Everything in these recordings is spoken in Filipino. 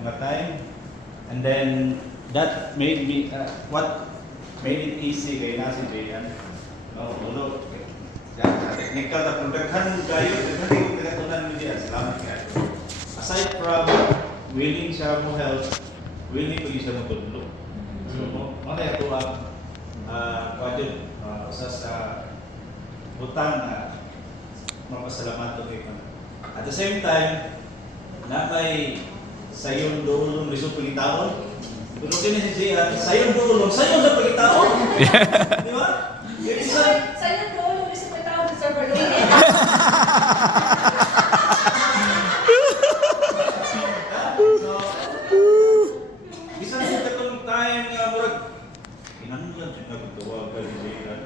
mga time. And then, that made me, what made it easy kay na si Jayan. No, ulo. Technical na kung daghan kayo, daghan yung pinatunan mo diyan. Salamat kayo. Aside from willing siya mo help, willing ko siya mo tulong. So, ano ito ang kwadyo, usas sa butang na mapasalamat ko kayo. At the same time, na may sayon doon lisod pagitaon. Pero kini si Jian, sayon doon, sayon sa pagitaon. Di ba? Sayon doon, lisod pagitaon sa balon. Bisan sa katong time nga murag kinahanglan siya nagtuwag ka ni Jian.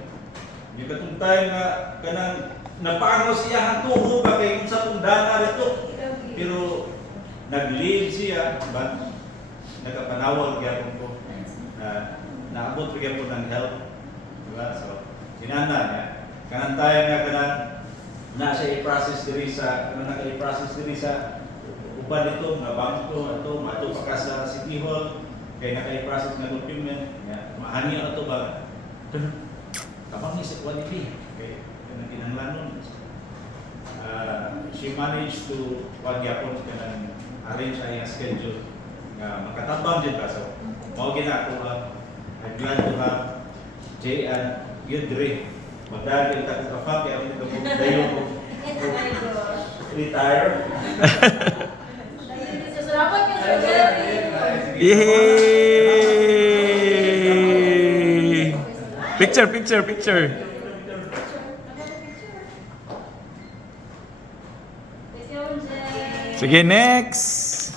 Yung katong time nga kanang napangos siya ang tuho ba kay unsa tong dana dito. Pero nag-leave siya, but nagkapanawag gyapon ko na naabot ko gyapon ng help. Diba? So, sinana niya. Kanang tayo nga kanang na siya i-process diri sa, kanang naka-i-process diri sa uban dito, nga bangko, ato, mato pa ka sa City Hall, kaya naka-i-process nga document, mahani ato ba? Kapag ni sa quality, okay? Kanang kinanglanon. She managed to wagyapon kanang arrange ay schedule nga makatabang din ka. So, mao ginako I'm glad to have Jay and Yudre. Magdagil ka sa kapag kaya ulit ako dayo ko retire. Salamat ka sa Jerry. Yay! Picture. Sige, next!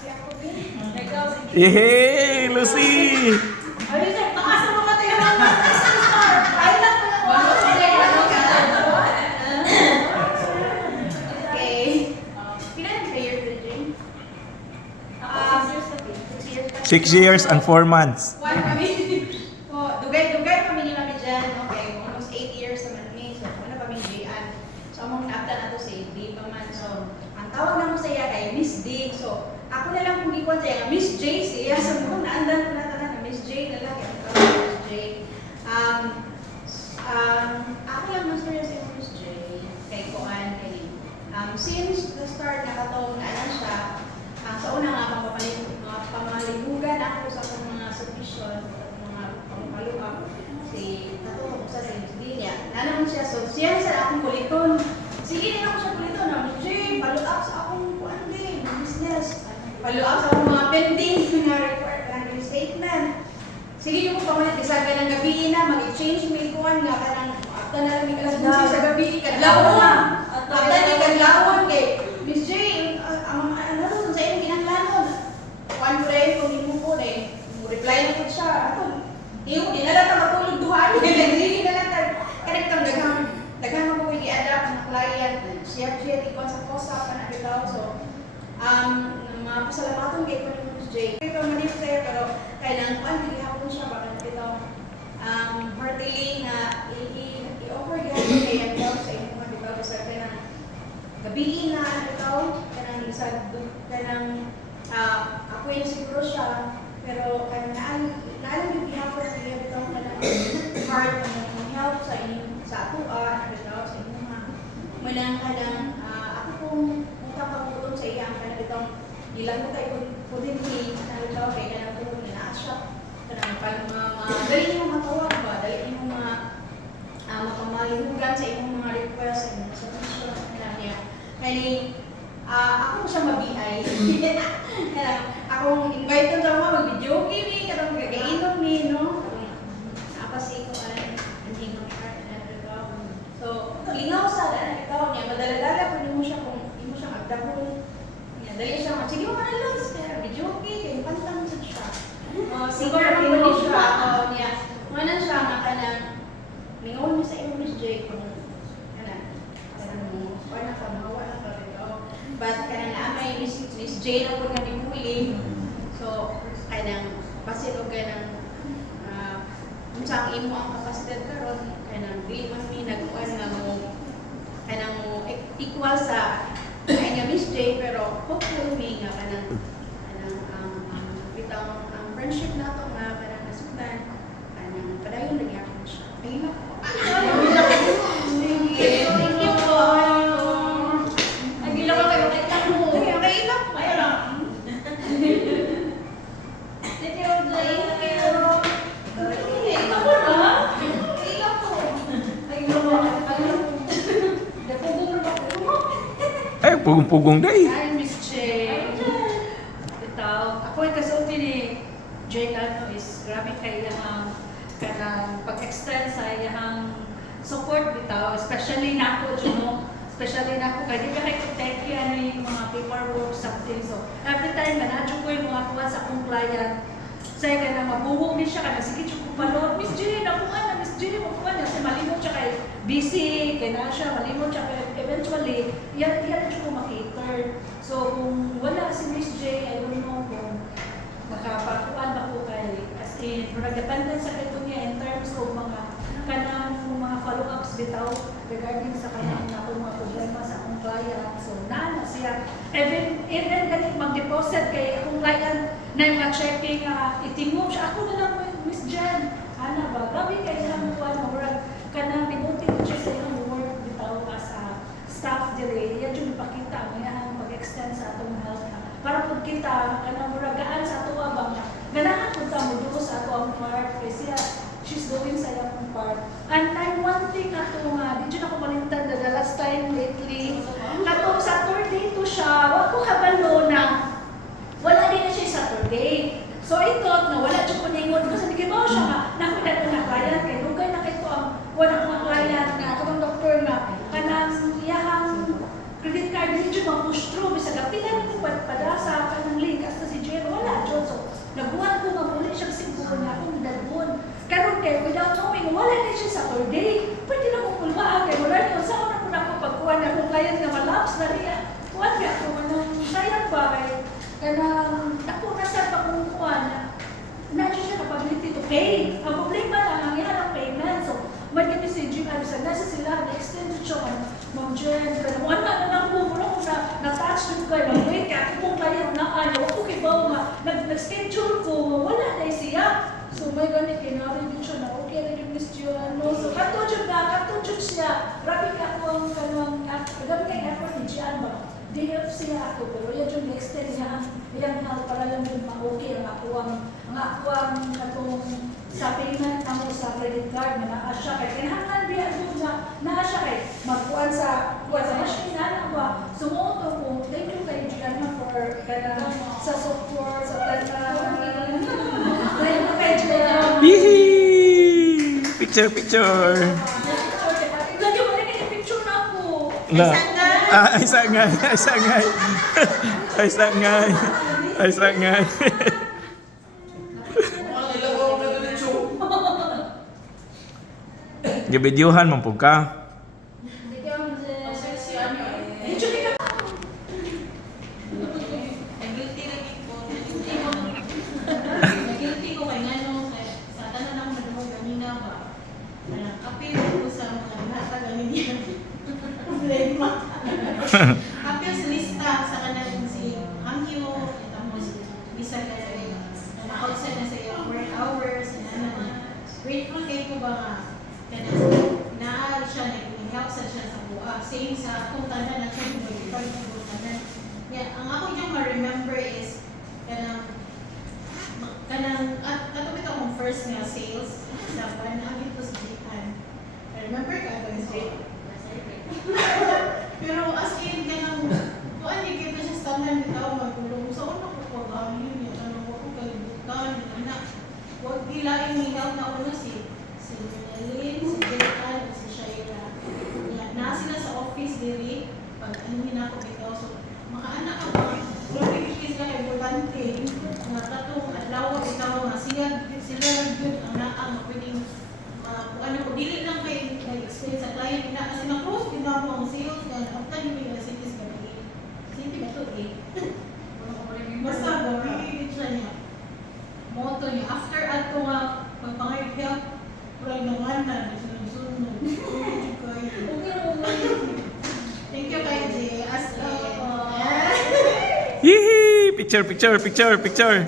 Yay! Lucy! Ayun siya, taas mo ka tayo mga star. Ay lang po na Okay. Pila na kayo years din, Jane? 6 years and 4 months. One kami. Dugay kami ni Mami Jan. Okay, almost 8 years naman kami. So, ano kami J-an. So, among naapta na to sa D pa man. So, ang tawag na mo sa iya kay Miss D. So, ako na lang kung di ko siya, Miss J siya. So, kung naandan ko na tanan na Miss J na lang. Ang tawag na Miss J. Ako lang mas sa Miss J. Kay Koan. Since the start nakatawag na alam siya, sa una nga pamalibugan ako sa akong mga submission, mga pampaluap, si Tato, sa Miss D niya. Nanamon siya, so siya sa akong kuliton. Sige din ako siya kuliton na, Miss J, follow up sa akong kuande, business. Follow up sa akong mga pending, mga report, mga statement. Sige yung pamalit, isa ka ng gabi na, mag-exchange may kuhan nga, karang after na lang alas 12 sa gabi, kadlawon. After ni kadlawon kay Miss J, ang ano sa inyong ginanglanon. One friend, kung hindi mo po na reply na po siya, yung dinala ka matulog duhan, hindi na lang karek kang daghang mo yung i-adapt ng client, share ikon sa posa, panagitaw. So, mga pasalamaton kay ko ni Miss J. Ito manip sa'yo, pero kailangan ko, hindi hapon siya, baka nagitaw. Heartily na i-offer gano'n kay Andaw sa inyong mga bitaw, sa kanang gabiin na nagitaw, kanang isa, kanang ako yung siguro siya, pero naalam yung bihapon na niya bitaw na lang heart na help sa inyong sa atuan, nagitaw sa inyong mga manang kanang ako kung utang pagutong sa iya, ang kanang itong ilang ko kayo po din ni nagitaw kay kanang po na naasya, kanang pag dali niyo matawag ba, dali niyo mga mapamalihugan sa inyong mga request, sa inyong submission, kanang niya. Kaya ako siya mabihay. Akong invite ko sa mga mag-video game, katong gagainom ni, no? Napasi ko hindi mo So, lingaw sa daan ito niya, madala-dala po mo siya kung hindi mo siya magdahon. Dali siya, sige mo manalas, kaya video game, kaya pantang sa siya. Siguro mo ni siya, niya. Manan siya, makanang, lingaw niya sa iyo, Miss J, kung wala ka, mawala ka rin. But kanang naamay Miss J na po nga ni so, kanang basit o kanang unsang imo ang kapasidad karon kanang di man mi nag-uwan nga mo kanang mo equal sa ay nga Miss J, pero hopefully nga kanang pugong-pugong day. Hi, Miss J. Ito, ako ay kasulti ni Jay Ano is grabe kay kanang pag-extend sa iyang support bitaw, especially na ako, especially na ako, kaya di ka kay protect yan yung mga paperwork, something. So, every time na nadyo ko yung mga kuha sa akong client, say ka na mabuhog ni siya, kaya sige, ko palot, Miss J, nakuha na, Miss J, makuha na, kasi malimot siya kay busy, kaya na siya, malimot siya, pero eventually, yan ko makiter. So, kung wala si Miss J, I don't know kung makapakuan ba ko kay, as in, dependent sa kito niya in terms of mga kanang mga follow-ups bitaw regarding sa kanang akong mga problema sa akong client. So, na siya. Even ganit mag-deposit kay akong client na yung mga checking, itingog siya. Ako na lang, Miss Jen. Ana ba? Gabi kayo lang mo work. Kanang devoted ko siya sa ilang work bitaw as a staff dire. Yan yung ipakita mo yan pag-extend sa atong health. Para pag kita, kanang muragaan sa ato abang. Ganahan po ta mo doon sa ato ang part. Kasi she's doing sa iyang part. And one thing na ito nga, di dyan ako malintan na the last time lately, katong Saturday to siya, wag ko kabalo na wala din na siya Saturday. So ito, na wala siya kuningon, kasi nagibaw siya nga, nakunan ko na client, kaya lugay na kayo ang wala mga client na, katong doktor nga, kanang iyahang credit card, hindi siya mag-push through, bisa gapilan ko padasa, kanang link, hasta si Jen, wala dyan. So, nabuhan ko nga muli siyang siguro na akong dalbon. Karon kay without knowing, wala na siya Saturday. Pwede na kong pulbaan kay wala niyo. Saan na ko na ako pagkuhan na kung client nga malaps na riyan. Kuhan niya ako manang sayang ba kay kanang ako na sa pagkukuhan na siya capability to pay. Ang problema lang ang yan ang payment. So, may messaging ano sa nasa sila na-extend siya kan Ma'am Jen, kanang wala na lang po muna kung na-touch yung kayo. Wait, kaya kung client na ano, okay ba nga, nag-schedule ko, wala na siya. So may ganit kinari din siya na okay na yung Miss Giano. So katujud siya. Grabe ka ako ang kanong, grabe kay effort ni Gian ba? DF siya ako, pero yan yung next time niya, ilang health para lang yung ma-okay ang ako ang katong sa payment na mo sa credit card na naa siya kay kinahangan biya doon na naa siya kay magkuhan sa machine na ba. Sumuot ko, thank you kay Giano for sa support, sa Yee! Picture, picture. Lagi mo rin yung picture na ako. Na. Ay sangay, ay sangay. Ay sangay. Ay sangay. Gibidyohan man pug ka. Apil sa lista sa kanang si Angyo, tapos bisa ka na outside na sa iyong work hours, grateful kayo ko ba nga kanang inaal siya, nag-help sa siya sa buha. Same sa kung tanan na siya, mag-report na kung tanan. Ang ako yung ma-remember is kanang katupit akong first nga sales sa Panagin to sa Jitan. Remember ka ito is pero as in, kanang, kuan di kita siya standard bitaw magulong. So, ano ko po ba yun yun? Ano ko po kalibutan? Anak, huwag ilaing nilaw na una si Melanie, si Jetan, si Shaira. Na sila sa office diri, pag anuhin ako bitaw. So, makaanak ako, grabe kikis na kay Bolante. Nga tatong adlaw bitaw nga sila yun ang naang pwedeng kung ano ko, dili lang kay experience sa client na kasi na-close din ako ang sales na after yung mga cities ka na city ba ito basta gawin siya niya moto niya after ato nga pagpangayag help pray naman na sunod thank you kay Jay as Yee! Picture, picture, picture, picture.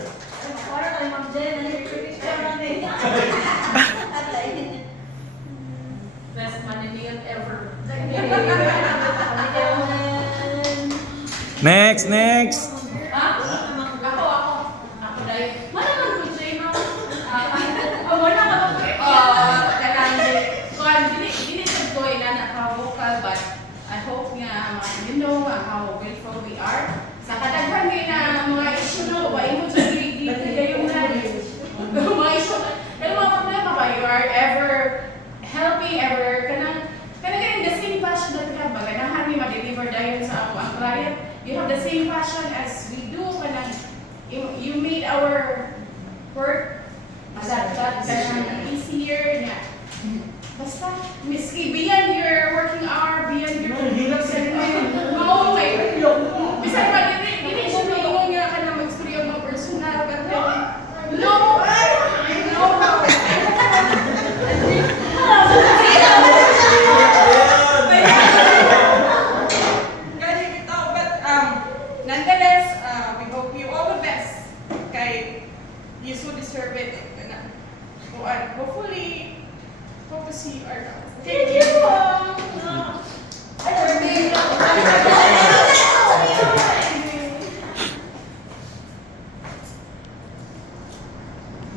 Best management ever. Next, next. Ako dahil. Malaman ko siya yung wala ka Dili ko ina na how vocal but I hope nga you know how grateful you made our work that easier na. Basta, miski beyond your working hour, beyond your maungay. Bisan pa, hindi siya maungay nga ka na mag-story ang mga personal, but then, no, nonetheless, we hope you all the best. Kay you so deserve it. So, hopefully, hope to see you around. Thank you.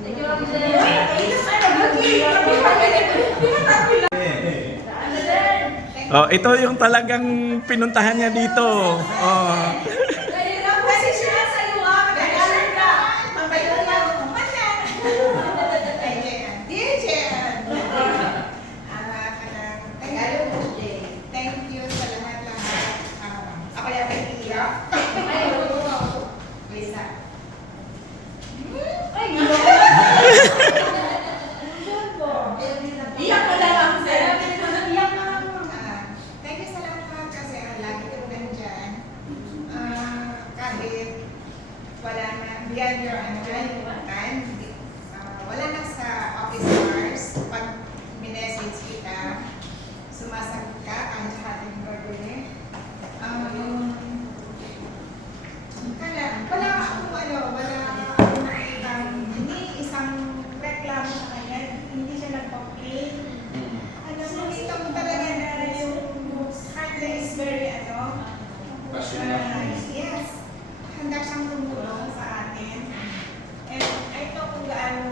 Thank you, Ma'am Jen. Oh, ito yung talagang pinuntahan niya dito. Oh. Thank you sa lahat-lahat. Ako yung nag-iiyak. Lisa. iyak ka lang, sir. Thank you sa lahat kasi lagi kang nandyan. Kahit wala na, beyond your time, wala na sa office hours, pag minessage kita, sumasagot ka, kahit sa ating order. Wala akong hindi isang reklamo sa kanya, hindi siya nagpa-play. Nakita mo talaga na yung heart niya is very yes, handa siyang tumulong sa atin. And I know kung gaano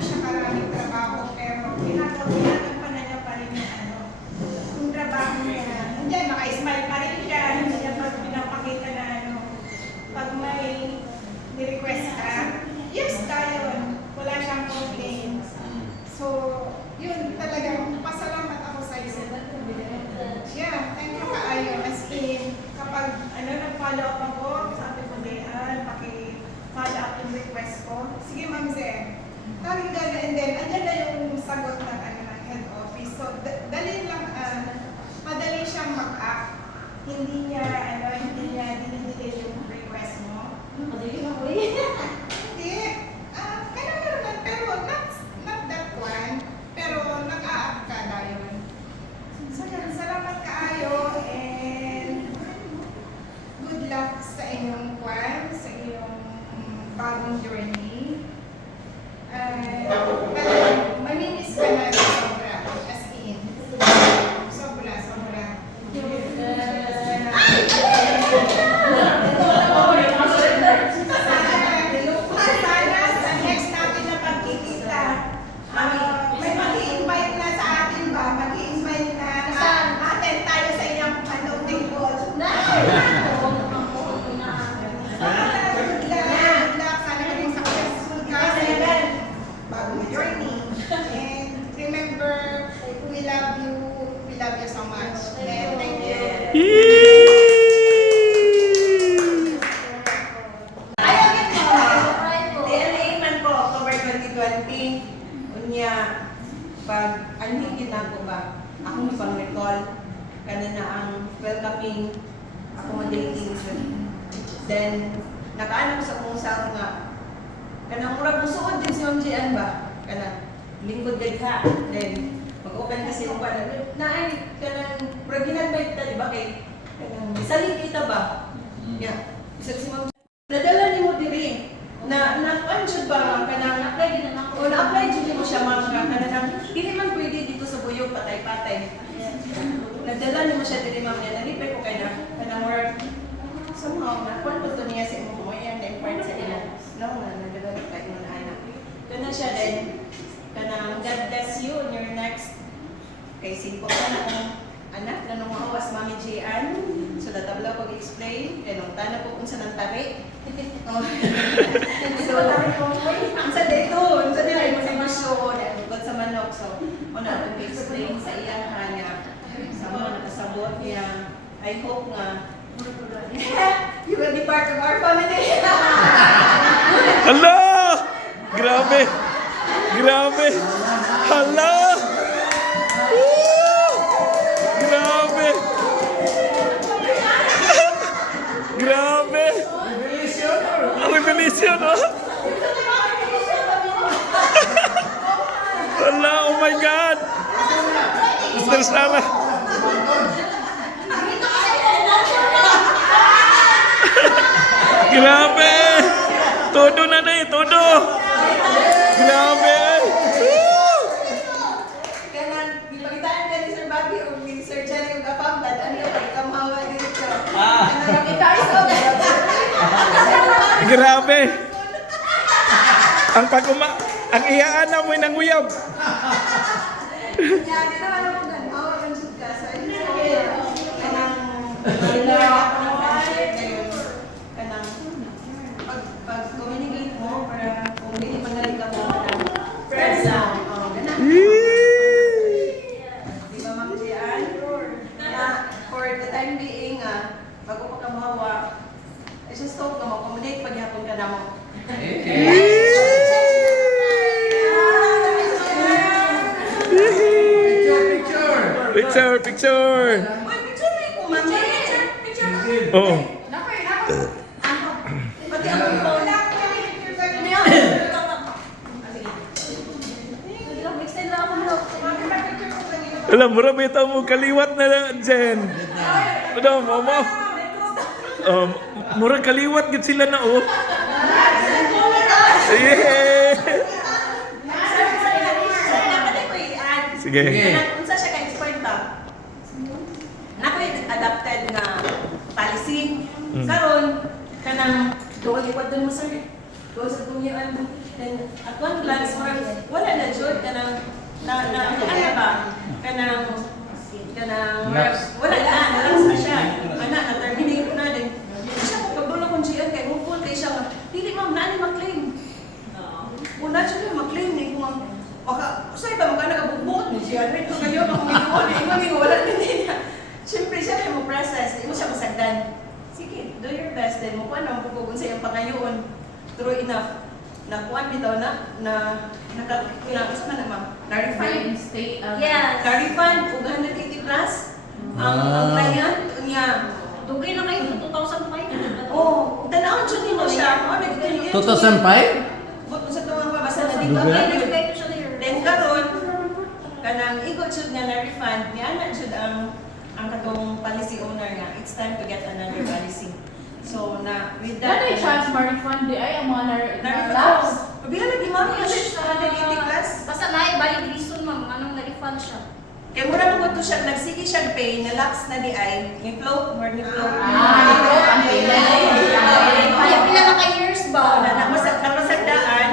siya karaming trabaho, pero ginagampanan niya pa rin yung trabaho niya. Nandiyan, naka-smile pa rin siya, hindi niya pa pinapakita na pag may ni-request ka, yes, tayo, wala siyang complaints. So, yun talagang pasalamat ako sa iyo. Yeah, thank you kaayo. As in, kapag nag-follow up ako, sabi ko diyan, paki-follow up yung request ko. Sige, Ma'am Zen. Tawag gano'n, and then, andyan na yung sagot ng head office. So, madali siyang mag-act. Hindi niya dinidili yung request mo. Hindi. Kaya naman, pero not that one. Pero nag-a-up ka dayon. So, salamat kaayo and good luck sa inyong kwan, sa inyong bagong journey. Mamimiss ka na sobra, as in. Sobra. Sana sa next natin na pagkikita, may mag-i-invite na sa atin ba? Mag-i-invite na attend tayo sa inyong table. Good luck. Sana maging successful ka sa iyong bagong journey. And remember, we love you so much. And thank you. DNA man ko, October 2020. Unya, pag anhigin ako ba, akong ipang-recall, kanina ang welcoming, accommodating. Then, nakaano ko sa akong self nga, kanang murag musuod din si Ma'am Jian ba? Kanang lingkod gad ha. Then, mag-open kasi yung paano. Naay, kanang murag ginagmay kita, di ba kay, kanang isalig kita ba? Yeah. Isa si Ma'am nadala ni mo diri na jud ba kanang Na-apply din naman ako. o na-apply jud mo siya ma'am ka kanang dili man pwede dito sa buyog patay-patay. Nadala ni mo siya diri ma'am na nalipay ko kay na kanang work somehow na kung ko to niya sa mo yan na part sa ila. No na nadala kay mo na anak. Kana siya din kanang God bless you in your next kay simple ka na anak na nung maawas Mami Jian. So natabla pag-explain kay nung tana po unsa nang tari. Oh. So unsa dito, unsa dili mo sa masyo, but sa manok. So una pag-explain sa iya kanya sa mga nakasabot niya. I hope nga you will be part of our family. Hala! Grabe! Grabe! Hala! Woo! Grabe! Grabe! Ang revelation, oh! Hala, oh my God! Sister Sarah! Grabe! Todo na na eh, todo! Grabe! Woo! Kanan, gipagitaan ka ni Sir Bobby o ni Sir Jerry o Gapam, dadaan ka pa, ikamawa dito. Kanang ikaw iso, Grabe! Ang ang iyaan na mo'y nanguyab. Kanya, di naman ako ganawa ang suka. So, kanang pag-communicate mo para kung hindi magaling ka mo, friends lang. Di ba, Ma'am Jian? Na, for the time being, bago pa ka mahawa, I just hope na mag-communicate paghihapon ka na mo. Picture, picture! Uy, picture na ko, Ma'am. Picture. Oo. Pati ang phone. Extend lang ako mo. Alam mo, bitaw mo kaliwat na Jen. Ano, mama? Murang kaliwat gid sila na, oh. Yeah! Sige. Unsa siya ka expert ba? Nakoy adapted nga policy. Karon kanang doon iwadon mo sir. Doon sa tungyaan mo. Then at one glance wala na jud kanang ano ba? Kanang wala na nalas na siya. Ana na terminate na din. Siya ko pagdulo kung GN kay mo full kay siya. Dili ma'am na ni ma-claim. Una siya ma-claim ni kung maka, usay ba mga nagabugbuot ni siya? Ito kayo, kung may wala din niya. Siyempre siya may mo-process, hindi mo siya masagdan. Sige, do your best din mo. Kung ano, pupugun sa iyong pangayoon. True enough. Nakuan bitaw na isa man na ma'am? Na-refund. Yes. Na-refund, 280 plus. Ang client, niya. Dugay na kayo sa 2005. Oh, tanawon siya nimo siya. Oh, nagtulungan. 2005? Bukod sa tuwang mabasa na dito. Dugay? Nag-expect siya na yun. Then karon kanang igot jud nga na refund niya na jud ang katong policy owner nga it's time to get another policy. So na with that Dati chance ma-refund di ay ang mga na-refund. na-lapse. Pabila lagi ma'am kasi 180 plus. Basta na valid reason, ma'am. Anong na-refund siya? Kaya mura mo to siya nagsige siya pay na lapse na di ay ni float more ni float. Ang payment. Kaya pila na ka years ba? Napasagdaan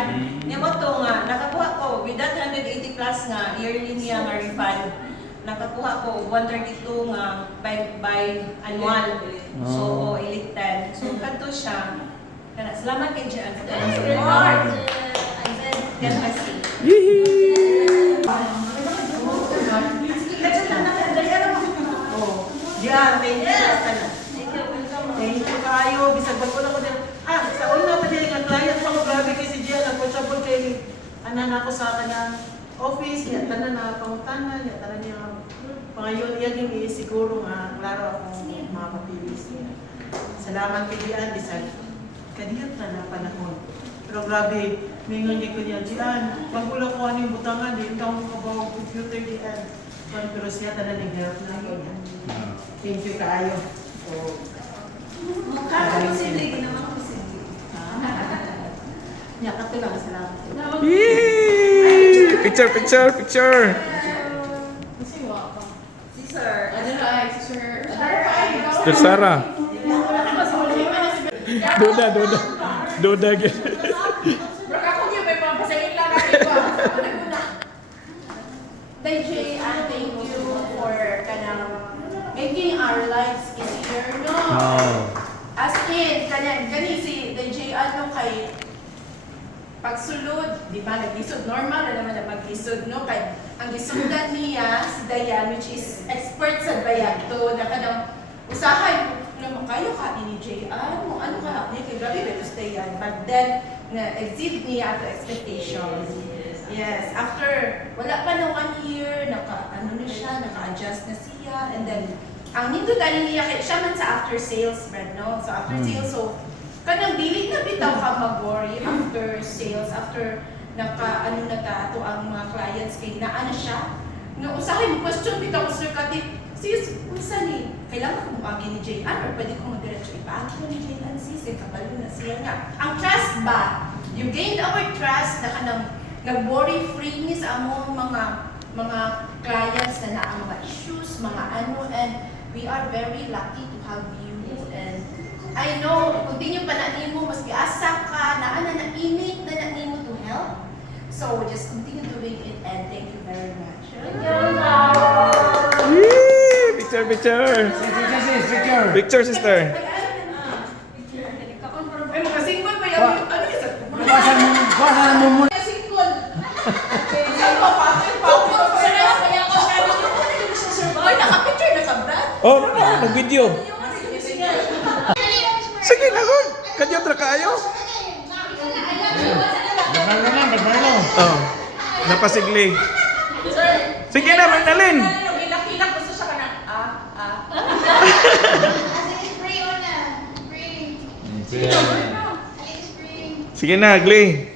niya mo to nga nakakuha ko with that 180 plus nga yearly niya nga refund. Nakakuha ko 132 nga by annual. So elite 10. So kanto siya. Kana salamat kay Jan sa kanang support. Yan kasi. Yan, thank you. Thank you kayo. Bisag ba ko na ko din. Sa una pa din ang client mo, grabe kay si Gian. Nagpo-trouble kay anan ako sa kanyang office. Yan, tanan na pangutanan. Yan, tanan niya. Pangayon, yan yung siguro nga. Klaro akong mga papilis niya. Salamat kay Gian. Bisag kadiyat na panahon. Pero grabe, mingon niya ko niya, Gian, pagula ko ano yung butangan, di ikaw mo kabawang computer Gian. Pero siya tanan nag-help na yun. Thank you kaayo. So, mukha ko sila, ginawa ko sila. Niya, kato lang, salamat. Yee! Picture, picture, picture! Kasi wala pa. Si Sir. Ano na ay, sir. Sister Sarah. Duda, duda. Duda. Bro, ako yun, may papasayin lang natin ba? DJ, thank you for making our lives easier, no? As in, kani si DJ ano kay pagsulod, di ba, nag-isod, normal na naman na mag-isod, no? Kay, ang isudan niya, si Dayan, which is expert sa bayag to, na kanang usahay, na makayo ka ni JR, mo ano ka niya kay grabe beto stay yan. But then na exceed niya ato expectations. Yes, after wala pa na 1 year, ano na siya, naka-adjust na siya, and then ang nito dali niya kay siya man sa after sales, Brad, no? So after sales, so kanang dili na bitaw ka mag-worry after sales, after ano na ta ato ang mga clients kay naa na siya. No, usahay mo question bitaw Sir Kati, sis, unsa ni? Kailangan ko mag-agi ni JR or pwede ko mag-diretso ipaagi ko ni JR sis, kabalo na siya nga. Ang trust ba? You gained our trust na kanang nag-worry free ni sa among mga clients na naa mga issues, mga ano, and we are very lucky to have you. And I know, continue pa na nimo, mas giasa ka, naa na init na nimo to help. So just continue doing it and thank you very much. Yee! Picture, picture. Picture, sister. Ay, makasingkot pa yung ano isa? Basan mo muna. Singkod. Ay, naka-picture na ka, Brad? Oh, nag-video. Sige na, good. Kadyo tra kayo. Oh, napasigli. Sige na, Magdalene. Ilak-ilak gusto siya ka na, Sige na, Glee.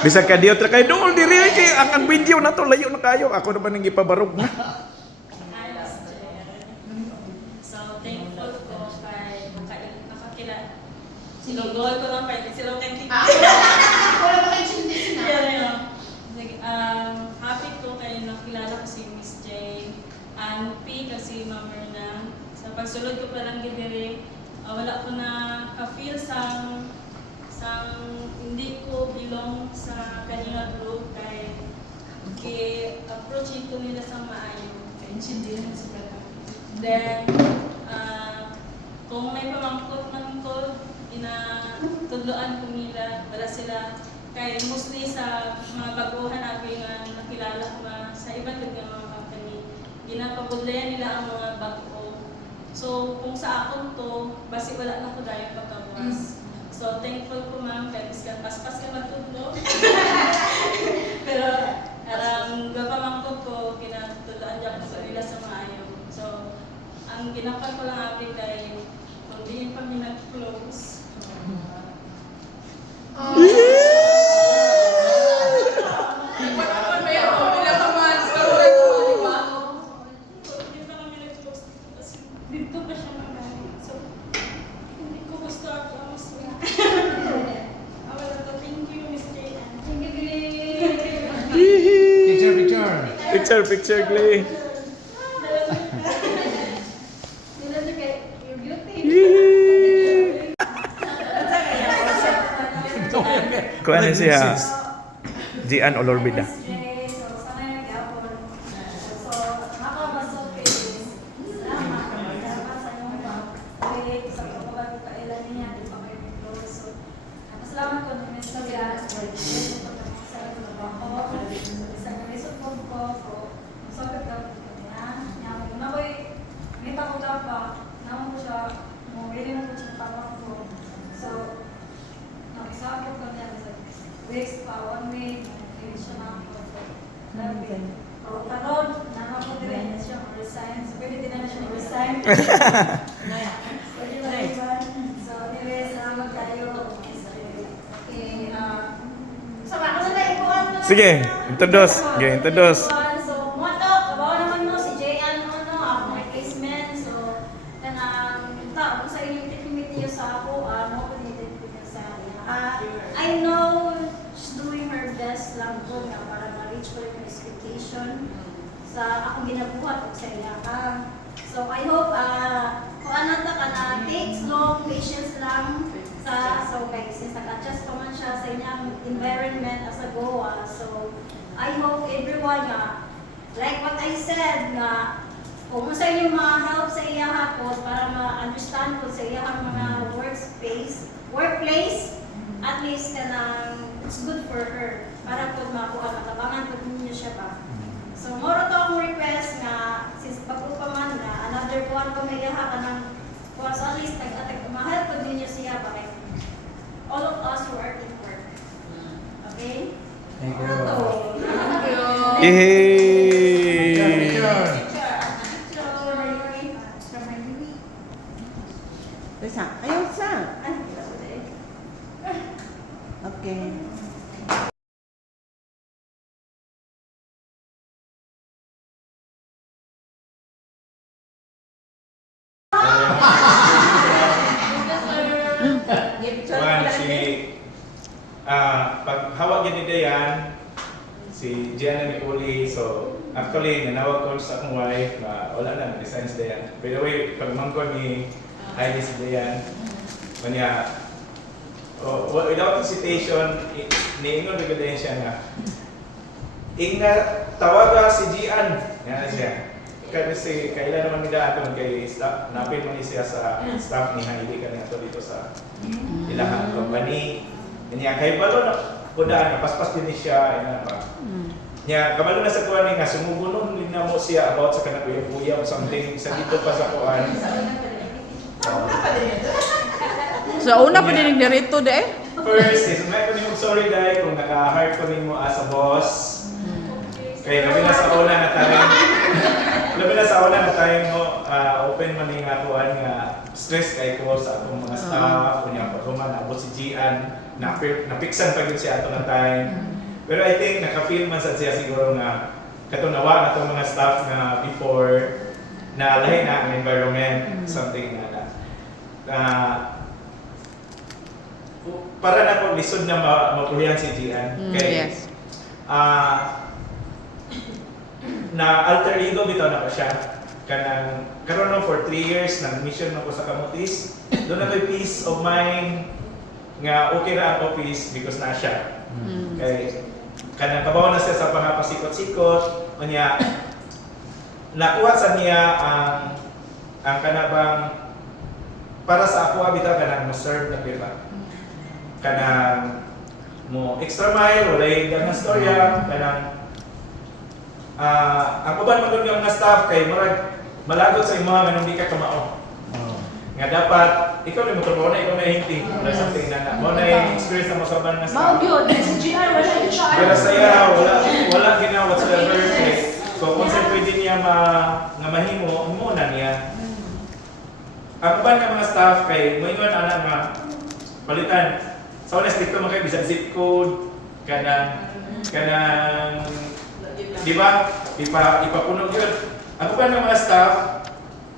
Bisa ka diyo tra kayo. Doon, diri kay ang video na to layo na kayo. Ako naman nang ipabarog na. So, thankful ko kay nakakila. Sinugol ko lang kay sila kay Tita. Wala ba kayo sundin na? Happy ko kay nakilala ko si Miss J. And P kasi Ma'am Erna. Sa pagsulod ko pa lang gidiri, wala ko na ka-feel sang hindi ko belong sa kanila group kay approach ko nila sa maayo. Kaya sa brother. Then, kung may pamangkot man ko, tudloan ko nila, wala sila. Kaya mostly sa mga baguhan ako yung nakilala ko sa iba't ibang mga company, ginapagudlayan nila ang mga bago. So, kung sa akong to, basi wala na ko dahil pagkabuas. So, thankful ko ma'am, kaya paspas ka matudlo. Pero, gapamangkot ko, kinatudlaan niya ko sa nila sa maayo. So, ang ginapan ko lang akin dahil kung di pa kami nag-close. Hindi pa kami nag-close kasi dito pa siya magaling. So, hindi ko gusto ako ang sweet. Wala to. Thank you, Miss J. Thank you, Picture, picture, Glee. Yee! Kuha na siya. Gian Olorbida. Sige, introduce. Sige, introduce. So, moto, kabaw naman mo si J.N. ako may caseman. So, kanang kung sa inyong technique niyo sa ako, mo ko niyo sa I know she's doing her best lang po na para ma-reach ko yung expectation sa akong ginabuhat o sa iya. So, I hope, kung ano ka na takes long, patience lang so guys, since nag-adjust pa man siya sa inyong environment as a Goa, so I hope everyone like what I said na kung sa inyong mga help sa iya hapon para ma-understand ko sa iya mga workplace, at least it's good for her para po makuha, matabangan po ninyo siya ba. So moro to akong request nga since pagkupaman na another buwan pa may gaha ka ng well, so at least mahal po ninyo siya ba kay all of us who are in work. Okay? Thank you. Thank you. Yay! Terus ayaw sa. Okay. Juan, pag hawag yun ni Dayan, si Gianna ni Uli, so actually, nanawag ko sa akong wife na wala na, design si Dayan. By the way, pag mangko ni Heidi si Dayan, kanya, without hesitation, niingon rin din siya nga, inga, tawaga si Gian, nga siya. Kasi kailan naman nila aton kay staff, napin mo ni siya sa staff ni Heidi kanina to dito sa ilang company. Kanya kay balo na pudaan paspas din siya ina pa. Nya kabalo na sa kuan nga sumugunon din na mo siya about sa kanang kuya or something sa dito pa sa kuan. So, una pa din dirito de. First is may ko nimo sorry dai kung naka-hard ko nimo as a boss. Kay labi na sa una na tayo. Labi na sa una na tayo no open man ning atuan nga stress kay ko sa atong mga staff kunya pa man abot si Gian napiksan pa gyud siya ato na time. Pero I think naka-feel man sad siya siguro nga katunawa na itong mga staff na before na lahi na ang environment, something na para na po lisod na mapulihan si Gian. Kay, Yes. na alter ego bitaw na pa siya. Kanang karon no for 3 years nang mission na ko sa Kamutis. Doon na may peace of mind nga okay na ang office because na siya. Kay kanang kabaw na siya sa pangapasikot-sikot, unya nakuha sa niya ang kanabang para sa ako bitaw kanang mo serve na pila. Kanang mo extra mile walay daghang storya kanang ang uban man yung mga staff kay murag malagot sa imo nga hindi ka kamao. Nga dapat ikaw ni mo trabaho na ikaw na hinti or something na mo na yung experience na mo sa uban nga staff. Mao gyud si GR wala yung siya. Pero sa iya wala gina whatsoever eh. So kung sa pwede niya nga mahimo mo na niya. Ang uban nga mga staff kay mo ingon ana nga palitan. Sa una stricto man kay bisan zip code kanang di ba? Ipapuno yun. Ako ba ng mga staff,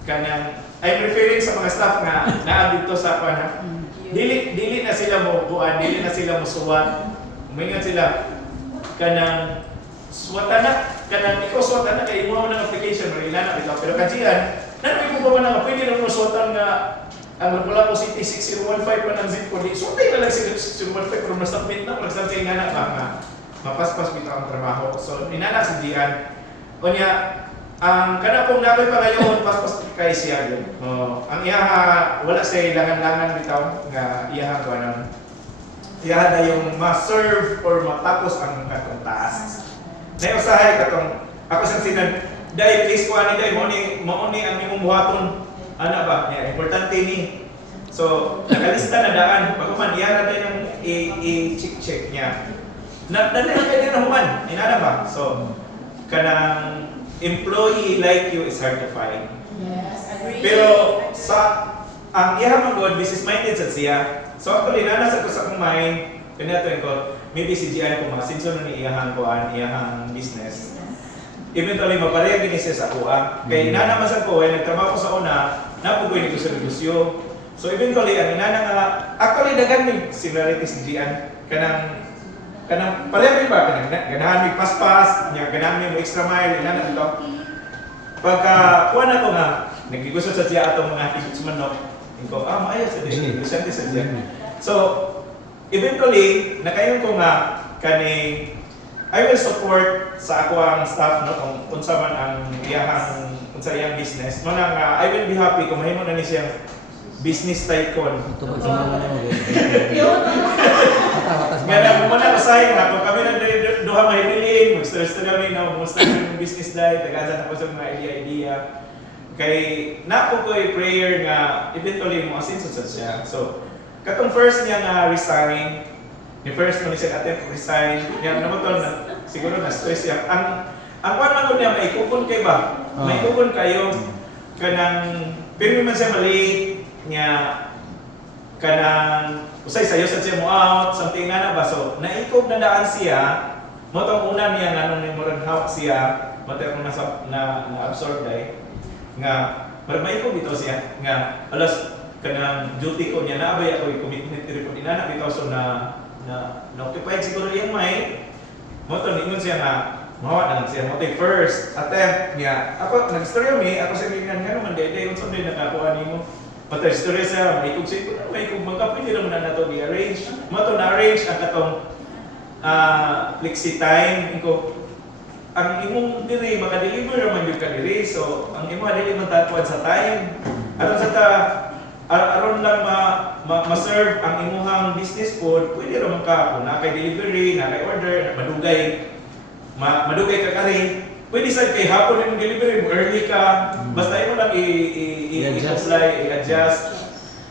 kanang, I'm referring sa mga staff nga naa dito sa pana. Dili na sila mo buuan, dili na sila mo suwat. Umingan sila. Kanang, suwatan na. Kanang, ikaw suwatan na, kaya imuha mo ng application, marila na ito. Pero kansiyan, nanawin mo ba na pwede na mo suwatan nga ang Lapu-Lapu City 6015 pa ng zip code. Suwatay na lang 6015 pero na-submit na, mag-submit nga na ba mapaspas bitaw ang trabaho. So, inana si Gian. O niya, ang kana pong nakoy pa ngayon, paspas kay siya yun. Ang iyaha, wala siya langan-langan bitaw nga iyaha ko anong iyaha na yung ma-serve or matapos ang katong task. Naiusahay katong, ako sa sinan, dahil please ko ani dahil mo ni ang imong buhaton. Ano ba? Yeah, importante ni. So, nakalista na daan. Pagkuman, iyaha na tayo ng i-check niya. Nadali ka din naman, inana ba? So, kanang employee like you is hard to find. Yes, agree. Pero ang iyaha man business minded sa siya. So actually, nasa ko sa akong mind, pinato ko, maybe si Gian ko masinso na ni iyahang business. Eventually, mapareha gini siya sa kuha. Kaya inana man sa ko, nagtrabaho ko sa una, napugoy ni ko sa negosyo. So eventually, ang inana nga, actually, dagan ni similarity si Gian. Kanang pareha ba kanang ganahan mi paspas, nya ganahan mi extra mile ina na ito. Pagka kuha na ko nga nagigusot sa siya atong mga higit manok. Ingko maayo sa din, bisante sa siya. So eventually nakayon ko nga kani I will support sa ako ang staff no kung unsa man ang iyang unsa iyang business. No nga I will be happy kung mahimo na ni siyang business tycoon. Nga na mo na kasahin nga kung kami na duha mahibili meeting, mag-start kami na mag-start yung business dahil tagasan ako sa mga idea. Kay napo ko prayer nga eventually mo asinso sa siya. So katong first niya nga resign, ni first mo siya attempt resign, niya naman to na siguro na stress siya. Ang kwan man ko niya may kupon kay ba? May kupon kayo kanang pero man siya maliit niya kanang usay sayo sa siya mo out something na ba, so naikob na daan siya mo tong una niya nga nung murag hawak siya mo tong na absorb dai nga pero maikob bitaw siya nga alas kanang duty ko niya naabay ako commitment report inana bitaw, so na occupied siguro yung mind mo to ningon siya nga mawa na lang siya mo first attempt niya ako nag-story mi ako sa gingan nga naman dede unsa day nakakuha nimo. Matay story sa may kung sige na may kung magkapwede naman na nato i-arrange. Mato na-arrange ang katong flexi time. Iko, ang imong diri, maka-deliver naman yung ka-diri. So, ang imong dili man tatuan sa time. Aron sa ta, aron lang ma-serve ang imuhang business food, pwede naman ka kung na kay delivery, na kay order, madugay ka kari. Pwede sa kay hapon yung delivery mo, early ka, basta imo lang i-apply, i-adjust.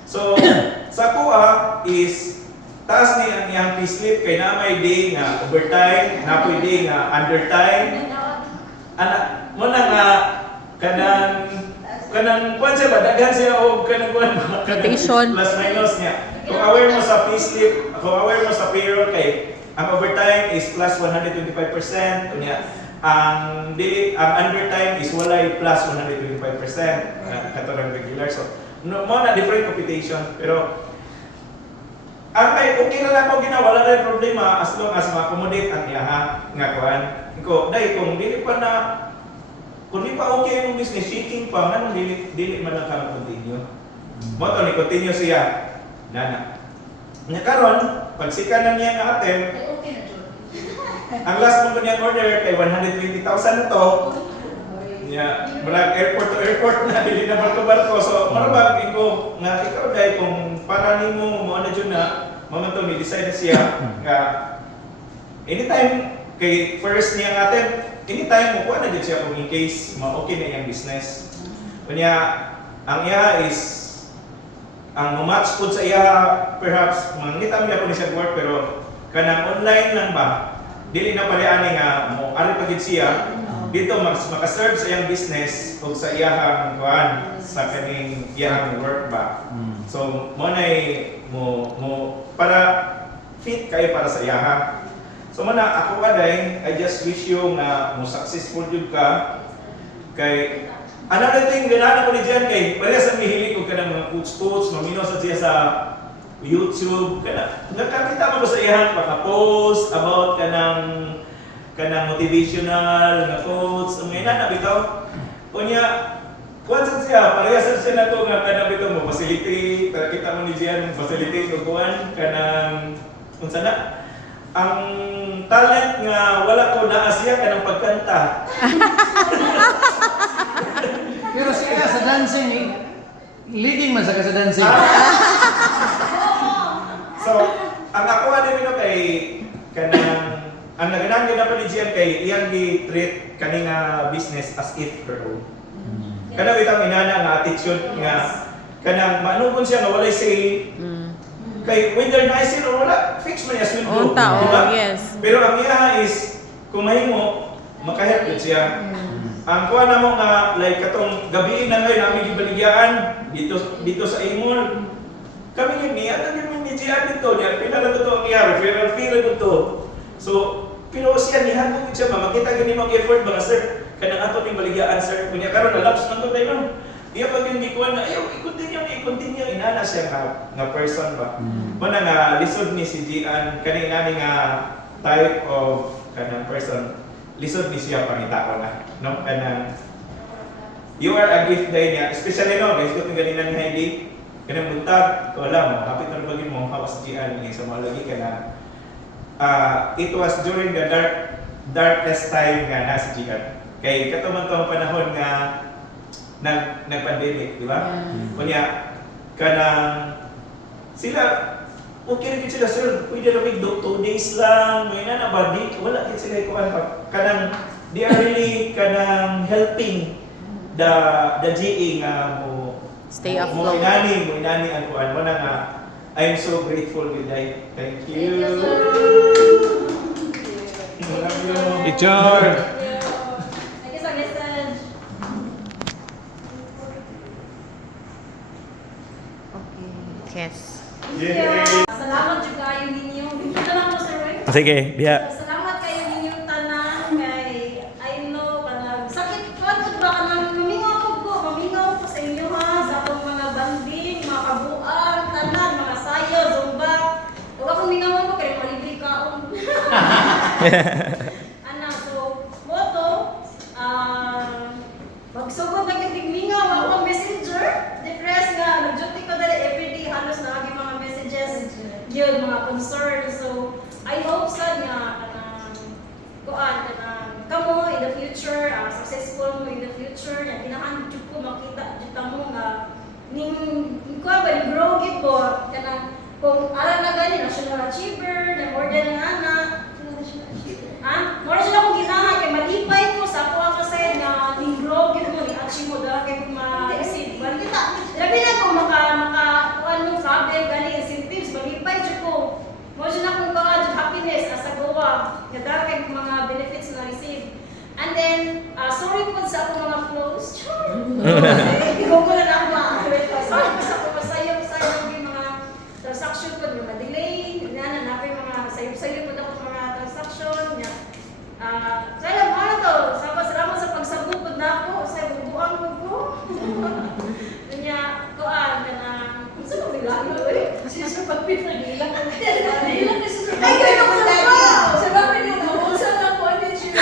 So, sa kuha is, taas ni ang iyang payslip kay na may day nga overtime, na pwede nga undertime. Mo na nga, kanang kwan siya ba, daghan siya o kanang kwan ba? Rotation. Plus minus niya. Kung aware mo sa payslip, kung aware mo sa payroll kay, ang overtime is plus 125%, kunya. Ang undertime is walay plus 125% katong regular. So mo na different computation, pero ang okay na lang ko ginawa, wala rin problema as long as ma-accommodate ang iyaha nga kuan. Iko dai kung dili pa na kung di pa okay yung business shaking pa nganong dili man lang ka continue. Mo to ni continue siya nana. Nya karon pag sika na niya nga attempt, Okay na, Jud. ang last mo niyang order kay 120,000 na to. Yeah, murag airport to airport na dili na barko-barko. So marabag iko nga ikaw dai kung para nimo mo na jud na momento ni decide siya nga anytime kay first niya natin anytime mo kuha na jud siya kung in case ma-okay na iyang business. Kunya ang iya is ang match pud sa iya perhaps mangitam niya po ni siya work pero kanang online lang ba dili na pala ani nga mo ari pa gid siya dito maka-serve sa iyang business o sa iyang kuan sa kaning iyang work ba. So mo nay mo para fit kayo para sa iyaha. So mana ako kaday I just wish you nga mo successful jud ka kay another thing ganana ko ni diyan kay pare sa mihilig ko kanang mga quotes mamino sa siya sa YouTube kana nakakita mo ba sa iyahan paka-post about kanang motivational nga quotes ang ina na bitaw unya kuan siya parehas siya nato nga kanang bitaw mo facility kita mo ni diyan facility ko kuan kanang unsa na ang talent nga wala ko naa siya kanang pagkanta. Pero siya sa dancing, leading man sa dancing. So, ang ako din nino kay kanang ang naganang gid ako ni Gian kay iyang gi-treat kaning business as if her own. Kana bitaw inana nga attitude nga kanang manugon siya nga walay say. Kay whether nice or wala, fix man yes will go. Yes. Pero ang iya is kung mahimo makahelp gid siya. Ang kuha na mo nga like katong gabi na ngayon namin gibaligyan dito sa Imol. Kami ni ato ni Gian dito niya pinala to ang iya referral fee ra to. So pero siya ni handog siya makita gani mo effort mga sir kanang ato ning baligyan sir kunya karon na lapse nang to tayo. Iya pag hindi ko na ayo i-continue inana siya nga person ba. Mana nga lisod ni si Gian kani nga type of kanang person lisod ni siya pangitao na no kanang you are a gift day niya especially no guys kung ganina ni Heidi kanang buntag ko alam mo kapit na bagin mo hawas Gian ni sa mga lagi kana it was during the darkest time nga na si Gian kay katuman to ang panahon nga nag-pandemic, di ba? Kunya kanang sila okay rin sila, sir, pwede rin 2 days lang, may na ba, di, wala din sila ikuan pa. Kanang, they are really kanang helping the GA nga mo Stay mo afloat. inani ang kuan mo na nga. I'm so grateful with that. Thank you. Thank you, sir. Love you. Teacher! Thank you sa message. Yes. Yay! Salamat juga kayo ninyo. Dito lang po, Sir Roy. Sige, diha. Salamat kayo ninyong tanan kay I know kanang sakit pa ba kanang mamingaw ko sa inyo ha sa akong mga banding, mga kabuan, tanan, mga sayo, zumba. Huwag akong mingawan ko kay malibre kaon. Ana, so moto magsugod na kitig mingaw ako ang messenger. Depressed nga nag-duty ko dali everyday halos na lagi mga messages yun, mga concerns. So I hope sa nga kamo in the future, successful mo in the future, nga ginahan jud ko makita jud mo nga ning ko ba ni grow gid ko kanang kung ara na gani national achiever na more than nga ana more sila kung ginahan kay malipay ko sa ako ako sa nga ning grow gid mo ni achieve mo dara kay ma-receive bali kita labi na ko maka kuan mo sabi gani incentives malipay jud ko. Mo siya na kung ka happiness as a goa, nga dara kay mga benefits na receive. And then, sorry po sa akong mga flows. Ikaw ko lang ako sorry po sa akong masayop yung mga transaction ko, yung ma-delay, nanapin mga sayop-sayop po ako mga transaction. So, alam mo to, salamat sa pagsabukod na ako, sa bubuang ko. Kanya, kuan, saan mo bilang mo eh? Sir Pagpit na bilang. Bilang na Sir Pagpit. Ay, kayo ko sa ba? Sir Pagpit yung naunsa na po. Ano yung Sir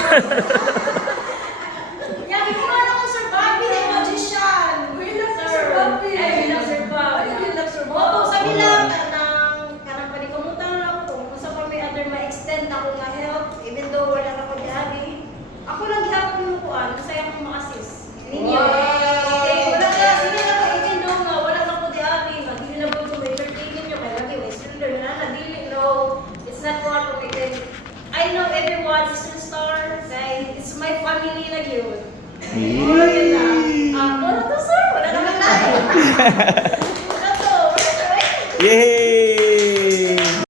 Yakin ko na ako Sir Pagpit, yung magician. Bilang Sir Pagpit. Ay, bilang Sir Pagpit. Ay, bilang Sir Pagpit. Opo, sabi lang, kanang panikamutan lang ako. Kung sa pa may other ma-extend ako nga help, even though wala na ko diari. Ako lang gihapon mo kuan, masaya akong ma-assist. Ninyo. Okay, wala ka, hindi na ko even though nga wala na ko diari. Hindi na po may entertainment nyo, kaya lagi may student na nadili. No, it's not part of it. I know everyone is a star. Say, it's my family na yun. Wala yun na. Wala to sir, wala naman na. Wala to, wala to. Yay!